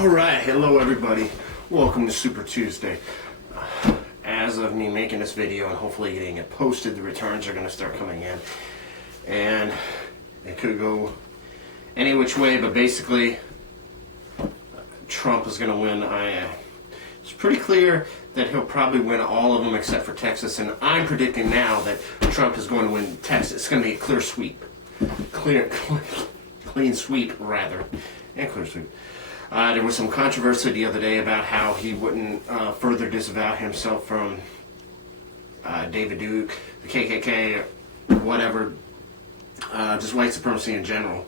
Alright, hello everybody. Welcome to Super Tuesday. As of me making this video and hopefully getting it posted, the returns are going to start coming in. And it could go any which way, but basically Trump is going to win. It's pretty clear that he'll probably win all of them except for Texas, and I'm predicting now that Trump is going to win Texas. It's going to be a clear sweep. Clean sweep, rather. And clear sweep. There was some controversy the other day about how he wouldn't further disavow himself from David Duke, the KKK, whatever, just white supremacy in general,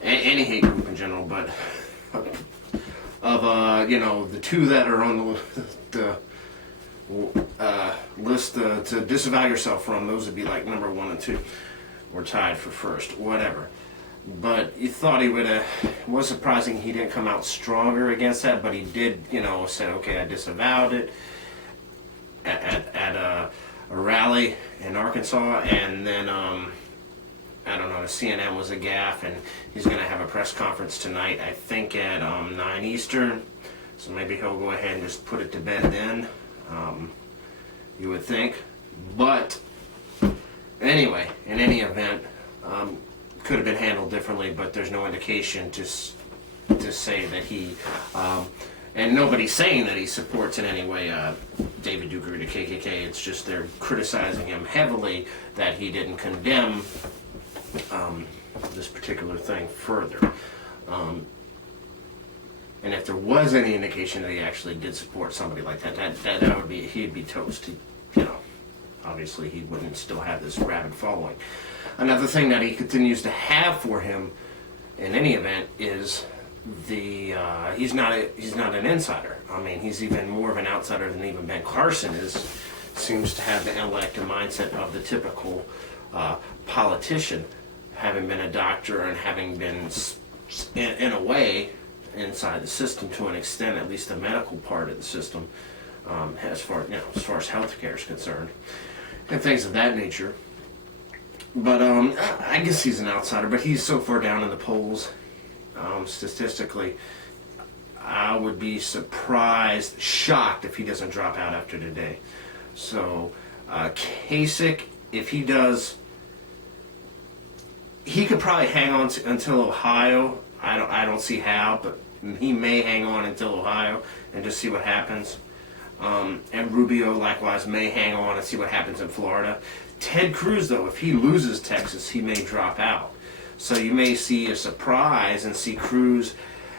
any hate group in general, but of the two that are on the list to disavow yourself from, those would be like number 1 and 2, or tied for first, whatever. But you thought he would have. It was surprising he didn't come out stronger against that, but he did, said, okay, I disavowed it at a rally in Arkansas, and then, I don't know, the CNN was a gaffe, and he's going to have a press conference tonight, I think at 9 Eastern, so maybe he'll go ahead and just put it to bed then, you would think. But, anyway, in any event, could have been handled differently, but there's no indication to say that he, and nobody's saying that he supports in any way David Duke or the KKK. It's just they're criticizing him heavily that he didn't condemn this particular thing further. And if there was any indication that he actually did support somebody like that, that would be, he'd be toast. Obviously he wouldn't still have this rabid following. Another thing that he continues to have for him, in any event, is he's not an insider. I mean, he's even more of an outsider than even Ben Carson is. Seems to have the intellect and mindset of the typical politician, having been a doctor and having been, in a way, inside the system to an extent, at least the medical part of the system, as far as healthcare is concerned, and things of that nature. But I guess he's an outsider, but he's so far down in the polls, statistically, I would be shocked if he doesn't drop out after today. So Kasich, if he does, he could probably hang on until Ohio. I don't see how, but he may hang on until Ohio and just see what happens. And Rubio likewise may hang on and see what happens in Florida. Ted Cruz, though, if he loses Texas, he may drop out. So you may see a surprise and see Cruz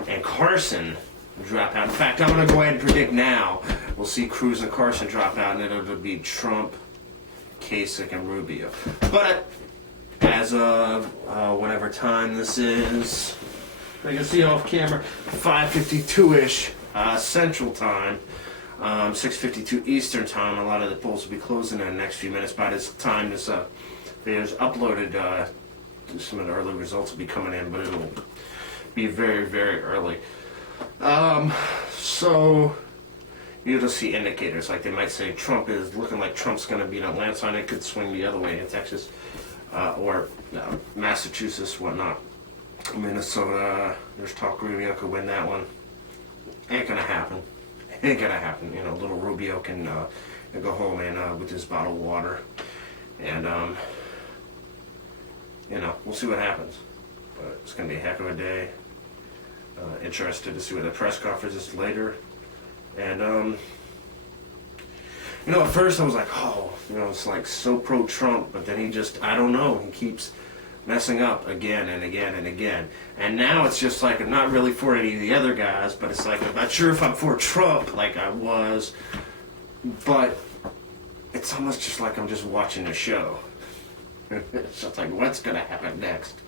and Carson drop out. In fact, I'm going to go ahead and predict now we'll see Cruz and Carson drop out, and it'll be Trump, Kasich, and Rubio. But as of whatever time this is, I can see off camera, 5:52-ish Central Time. 6:52 Eastern Time. A lot of the polls will be closing in the next few minutes. By this time this video is uploaded, some of the early results will be coming in, but it'll be very, very early. So you'll see indicators, like they might say Trump is looking like Trump's going to beat a landslide. It could swing the other way in Texas, or Massachusetts, whatnot. Minnesota, there's talk Rubio could win that one. Ain't gonna happen. Ain't gonna happen. Little Rubio can go home and with his bottle of water, and we'll see what happens. But it's gonna be a heck of a day. Interested to see what the press conference is later, and at first I was like, it's like so pro-Trump, but then I don't know, he keeps messing up again and again and again. And now it's just like I'm not really for any of the other guys, but it's like I'm not sure if I'm for Trump like I was. But it's almost just like I'm just watching a show. It's just like, what's going to happen next?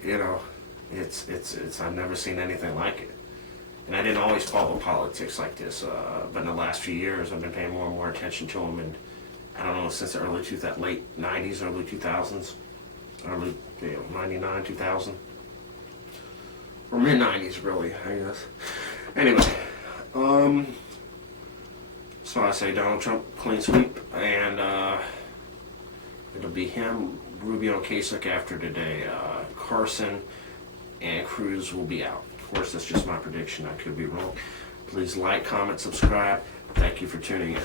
It's I've never seen anything like it. And I didn't always follow politics like this, but in the last few years I've been paying more and more attention to them, and I don't know, since the late 90s, early 2000s. Early, 99, 2000, or mid 90s, really, I guess. Anyway, so I say Donald Trump clean sweep, and it'll be him, Rubio, and Kasich after today. Carson and Cruz will be out. Of course, that's just my prediction. I could be wrong. Please like, comment, subscribe. Thank you for tuning in.